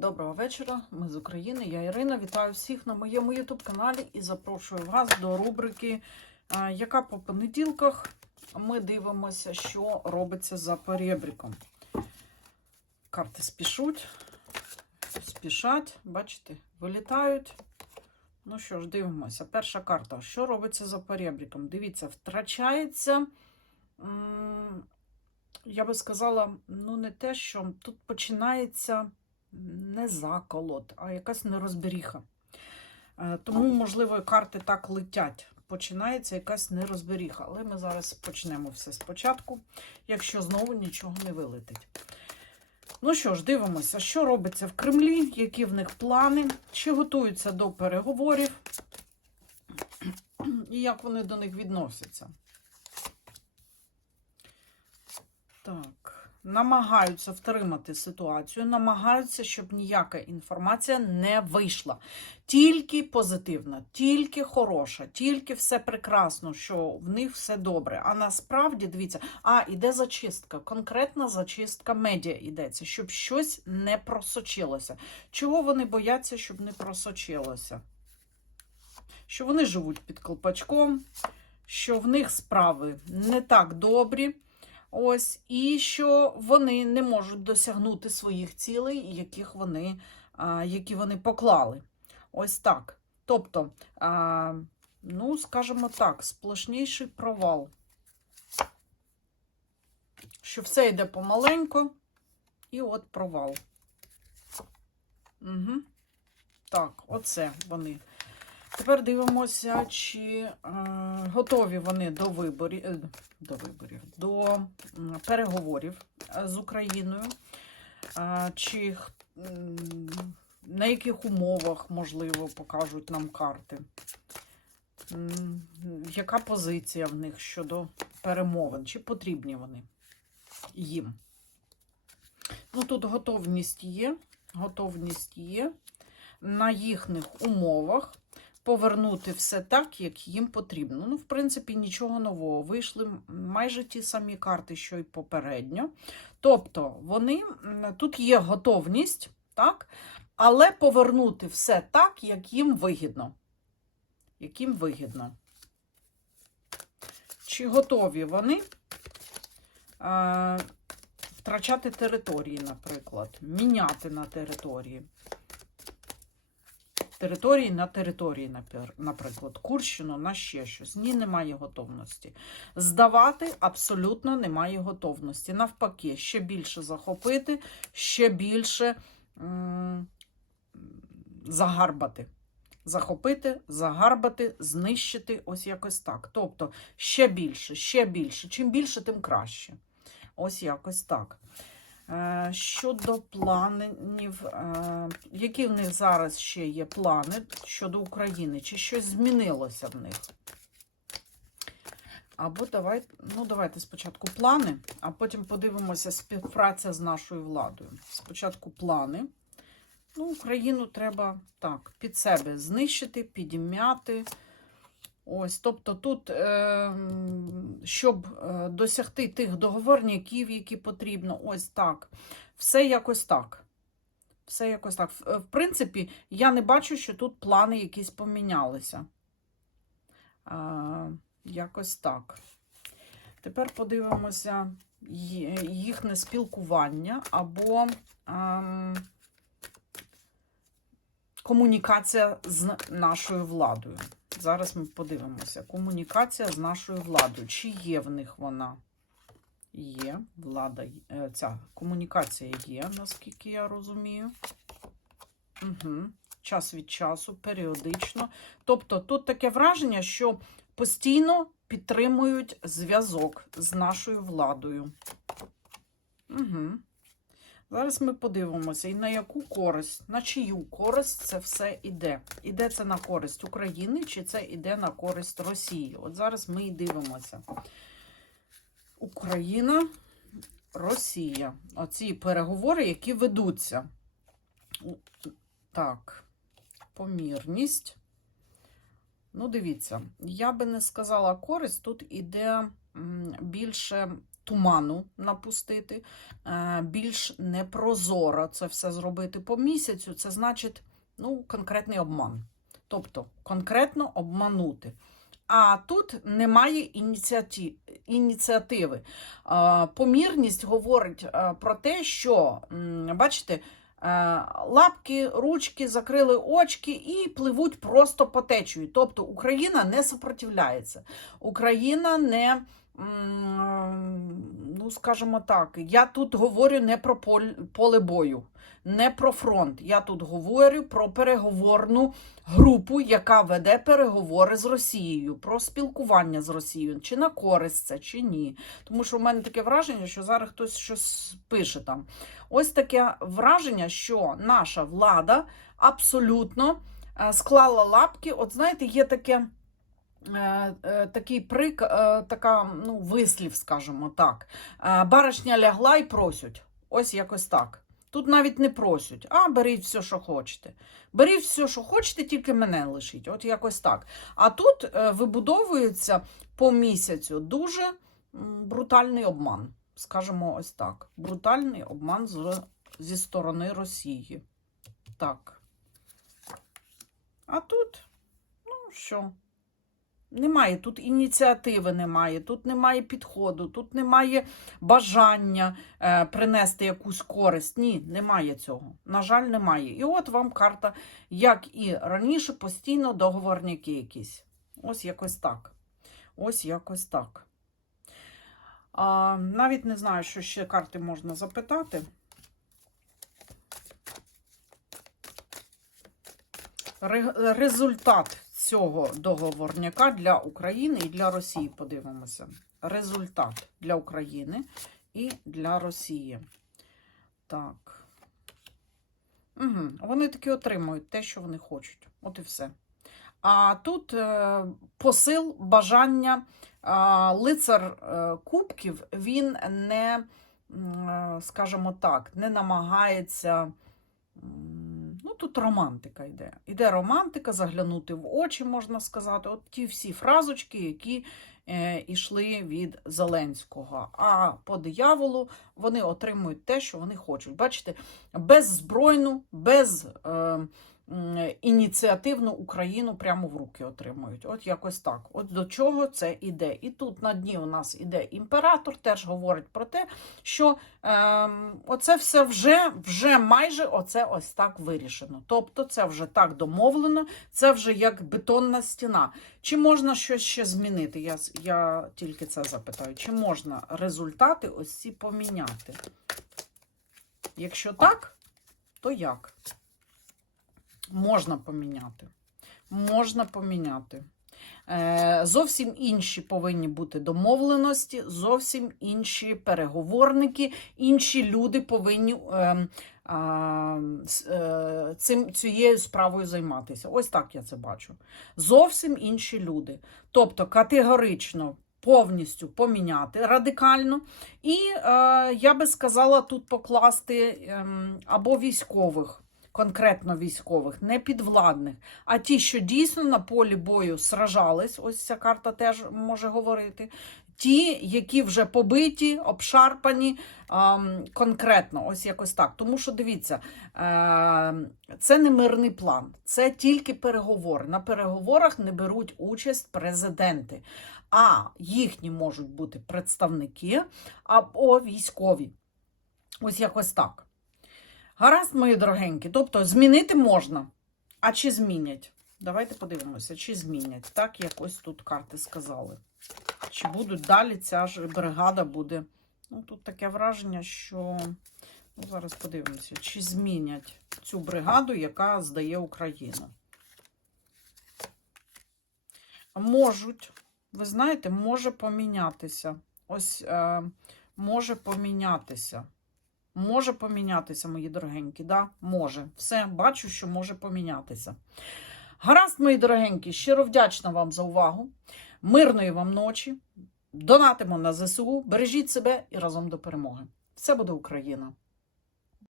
Доброго вечора, ми з України. Я Ірина. Вітаю всіх на моєму ютуб-каналі і запрошую вас до рубрики, яка по понеділках ми дивимося, що робиться за перебріком. Карти спішуть, спішать, бачите, вилітають. Ну що ж, дивимося. Перша карта. Що робиться за перебріком? Дивіться, втрачається. Я би сказала, ну не те, що тут починається не заколот, а якась нерозберіха. Е, Тому, можливо, карти так летять. Починається якась нерозберіха. Але ми зараз почнемо все спочатку, якщо знову нічого не вилетить. Ну що ж, дивимося, що робиться в Кремлі, які в них плани, чи готуються до переговорів, і як вони до них відносяться. Так, намагаються втримати ситуацію, намагаються, щоб ніяка інформація не вийшла. Тільки позитивна, тільки хороша, тільки все прекрасно, що в них все добре. А насправді, дивіться, а іде зачистка, конкретна зачистка медіа йдеться, щоб щось не просочилося. Чого вони бояться, щоб не просочилося? Що вони живуть під колпачком, що в них справи не так добрі. Ось, і що вони не можуть досягнути своїх цілей, яких вони, які вони поклали. Ось так. Тобто, ну, скажімо так, сплошніший провал. Що все йде помаленько, і от провал. Угу. Так, оце вони. Тепер дивимося, чи е, готові вони до виборів, е, до виборів, до переговорів е, з Україною, чи на яких умовах, можливо, покажуть нам карти. Яка позиція в них щодо перемовин? Чи потрібні вони їм? Ну, тут готовність є, готовність є на їхніх умовах повернути все так, як їм потрібно. Ну, в принципі, нічого нового. Вийшли майже ті самі карти, що й попередньо. Тобто, вони тут є готовність, так, але повернути все так, як їм вигідно. Як їм вигідно. Чи готові вони е, втрачати території, наприклад, міняти на території? Території на території, наприклад, Курщину на ще щось. Ні, немає готовності. Здавати абсолютно немає готовності. Навпаки, ще більше захопити, ще більше загарбати. Захопити, загарбати, знищити, ось якось так. Тобто ще більше, ще більше. Чим більше, тим краще. Ось якось так. Е, Щодо планів, е, які в них зараз ще є плани щодо України? Чи щось змінилося в них? Або давай, ну давайте спочатку плани, а потім подивимося співпраця з нашою владою. Спочатку плани. Ну, Україну треба так, під себе знищити, підім'яти. Ось, тобто тут, е, щоб е, досягти тих договорників, які потрібно, ось так. Все якось так. Все якось так. В, принципі, я не бачу, що тут плани якісь помінялися. Якось так. Тепер подивимося їхнє спілкування або ем, комунікація з нашою владою. Зараз ми подивимося. Комунікація з нашою владою. Чи є в них вона? Є. Влада, е, ця комунікація є, наскільки я розумію. Угу. Час від часу, періодично. Тобто тут таке враження, що постійно підтримують зв'язок з нашою владою. Угу. Зараз ми подивимося, і на яку користь, на чию користь це все іде. Іде це на користь України, чи це іде на користь Росії? От зараз ми і дивимося. Україна, Росія. Оці переговори, які ведуться. Так, помірність. Ну, дивіться, я би не сказала користь, тут іде більше туману напустити, е, більш непрозоро це все зробити по місяцю. Це значить ну, конкретний обман. Тобто конкретно обманути. А тут немає ініціаті... ініціативи. Е, Помірність говорить е, про те, що, бачите, лапки, ручки, закрили очки і пливуть просто по течію. Тобто Україна не сопротивляється. Україна не, ну скажімо так, я тут говорю не про поле бою, не про фронт. Я тут говорю про переговорну групу, яка веде переговори з Росією, про спілкування з Росією, чи на користь це, чи ні. Тому що в мене таке враження, що зараз хтось щось пише там. Ось таке враження, що наша влада абсолютно е, склала лапки. От знаєте, є таке. Е, е, Такий прик, е, така ну, вислів, скажімо так. Баришня лягла і просять. Ось якось так. Тут навіть не просять, а беріть все, що хочете. Беріть все, що хочете, тільки мене лишіть. От якось так. А тут вибудовується по місяцю дуже брутальний обман. Скажімо ось так. Брутальний обман зі сторони Росії. Так. А тут, ну що? Немає тут ініціативи, немає, тут немає підходу, тут немає бажання е, принести якусь користь. Ні, немає цього. На жаль, немає. І от вам карта, як і раніше, постійно договорняки якісь. Ось якось так. Ось якось так. А, навіть не знаю, що ще карти можна запитати. Ре- Результат цього договорняка для України і для Росії. Подивимося. Результат для України і для Росії. Так. Угу. Вони таки отримують те, що вони хочуть. От і все. А тут е, посил бажання лицар е, кубків, він не, е, скажімо так, не намагається. Тут романтика йде. Іде романтика, заглянути в очі, можна сказати. От ті всі фразочки, які е, йшли від Зеленського. А по дияволу вони отримують те, що вони хочуть. Бачите, беззбройну, без е, м, ініціативну Україну прямо в руки отримують. От якось так. От до чого це іде. І тут на дні у нас іде імператор, теж говорить про те, що ем, оце все вже, вже майже оце ось так вирішено. Тобто це вже так домовлено, це вже як бетонна стіна. Чи можна щось ще змінити? Я, я тільки це запитаю. Чи можна результати ось ці поміняти? Якщо так, то як? Можна поміняти. Можна поміняти. Е, Зовсім інші повинні бути домовленості, зовсім інші переговорники, інші люди повинні е, е, цим, цією справою займатися. Ось так я це бачу. Зовсім інші люди. Тобто категорично повністю поміняти радикально. І е, я би сказала тут покласти ем, або військових конкретно військових, не підвладних, а ті, що дійсно на полі бою сражались, ось ця карта теж може говорити. Ті, які вже побиті, обшарпані, ем, конкретно, ось якось так. Тому що дивіться, ем, це не мирний план, це тільки переговори. На переговорах не беруть участь президенти, а їхні можуть бути представники або військові. Ось якось так. Гаразд, мої дорогенькі. Тобто змінити можна. А чи змінять? Давайте подивимося, чи змінять. Так, як ось тут карти сказали. Чи будуть далі ця ж бригада буде. Ну, тут таке враження, що. Ну, зараз подивимося, чи змінять цю бригаду, яка здає Україну. Можуть, ви знаєте, може помінятися. Ось е, може помінятися. Може помінятися, мої дорогенькі, да? Може. Все, бачу, що може помінятися. Гаразд, мої дорогенькі, щиро вдячна вам за увагу. Мирної вам ночі. Донатимо на ЗСУ, бережіть себе і разом до перемоги. Все буде Україна!